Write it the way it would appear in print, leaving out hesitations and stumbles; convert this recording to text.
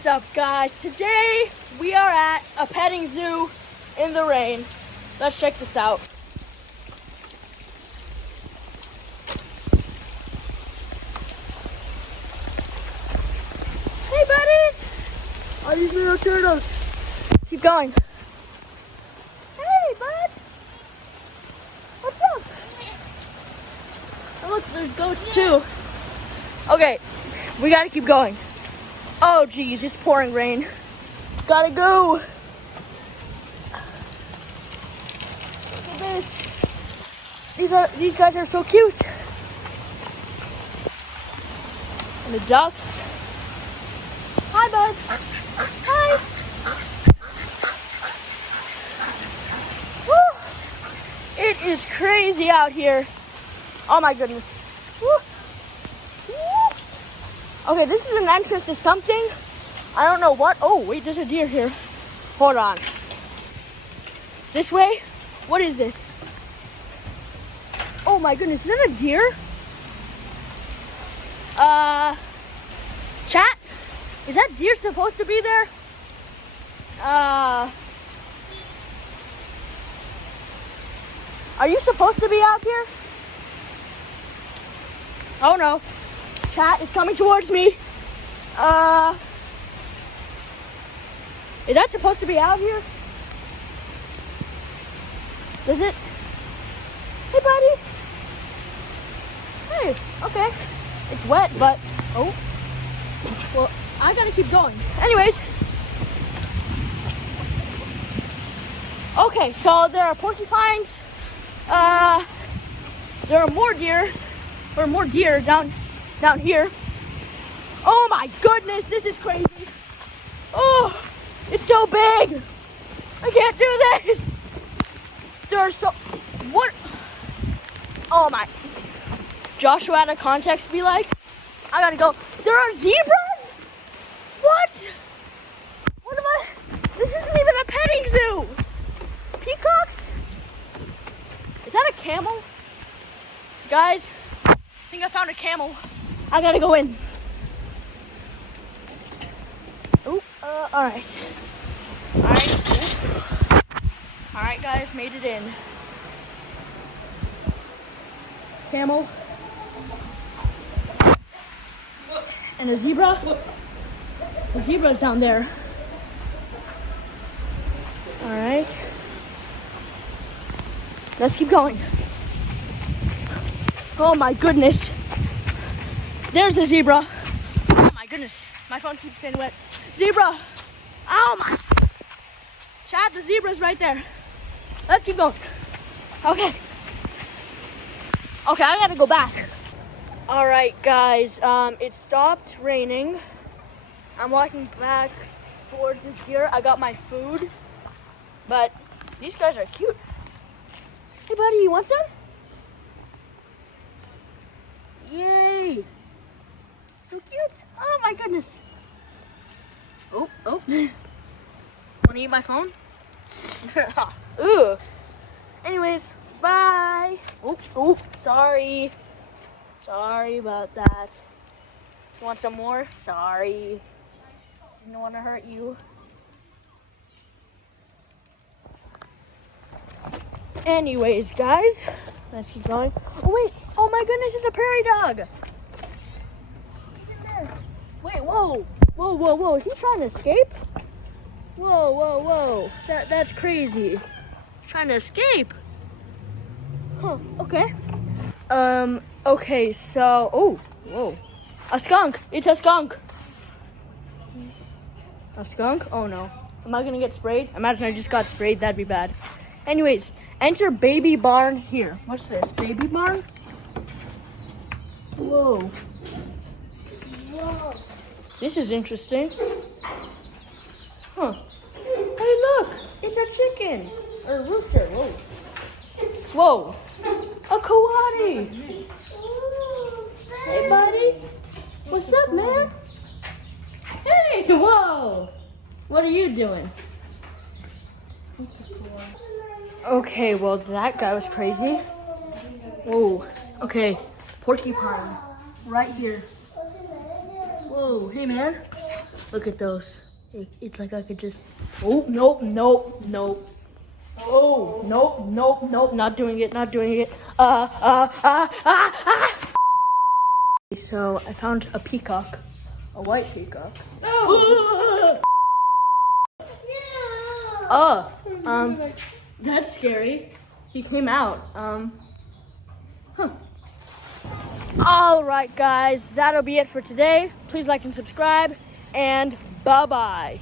What's up, guys? Today we are at a petting zoo in the rain. Let's check this out. Hey, buddies! Are these little turtles? Keep going. Hey, bud! What's up? Oh, look, there's goats too. Okay, we gotta keep going. Oh, geez, it's pouring rain. Gotta go. Look at this. These guys are so cute. And the ducks. Hi, buds. Hi. Woo. It is crazy out here. Oh my goodness. Woo. Okay, this is an entrance to something. I don't know what. Oh, wait, there's a deer here. Hold on. This way? What is this? Oh my goodness, is that a deer? Chat? Is that deer supposed to be there? Are you supposed to be out here? Oh no. Chat is coming towards me. Is that supposed to be out here? Does it? Hey, buddy. Hey, okay. It's wet, but, oh. Well, I gotta keep going. Anyways. Okay, so there are porcupines. There are more deer down here. Oh my goodness, this is crazy. Oh, it's so big. I can't do this. There are so, what? Oh my. Joshua out of context be like, I gotta go. There are zebras? What? What am I? This isn't even a petting zoo. Peacocks? Is that a camel? Guys, I think I found a camel. I gotta go in. Oh, alright. Alright, guys, made it in. Camel. And a zebra. The zebra's down there. Alright. Let's keep going. Oh my goodness. There's a zebra. Oh my goodness. My phone keeps getting wet. Zebra. Oh my. Chad, the zebra's right there. Let's keep going. Okay. Okay, I gotta go back. All right, guys. It stopped raining. I'm walking back towards this deer. I got my food. But these guys are cute. Hey, buddy, you want some? Yay. So cute. Oh my goodness. Oh. Wanna eat my phone? Ooh. Anyways, bye. Oh, sorry. Sorry about that. You want some more? Sorry. Didn't want to hurt you. Anyways, guys, let's keep going. Oh wait, oh my goodness, it's a prairie dog. Wait, whoa, is he trying to escape? Whoa, that's crazy. He's trying to escape. Huh, okay. Okay, so, whoa. A skunk, it's a skunk. A skunk? Oh no. Am I gonna get sprayed? Imagine I just got sprayed, that'd be bad. Anyways, enter baby barn here. What's this, baby barn? Whoa. This is interesting. Huh. Hey, look! It's a chicken! Or a rooster. Whoa. A coati! Hey, buddy. What's up, man? Hey, whoa! What are you doing? Okay, well, that guy was crazy. Whoa. Okay, porcupine. Right here. Whoa, hey man. Look at those. It's like I could just. Oh, nope, nope, nope. Oh, nope, nope, nope. Not doing it, not doing it. So I found a peacock, a white peacock. Oh, that's scary. He came out. All right, guys, that'll be it for today. Please like and subscribe, and bye-bye.